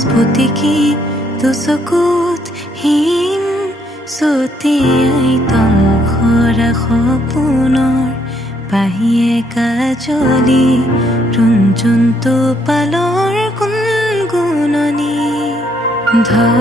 স্ফটিকি দুচকুত হিম ছটিয়াই তমখৰা সপোনৰ পাহিয়ে কাজলি ৰুণজুনটো পালৰ গুণগুণনি ধৰা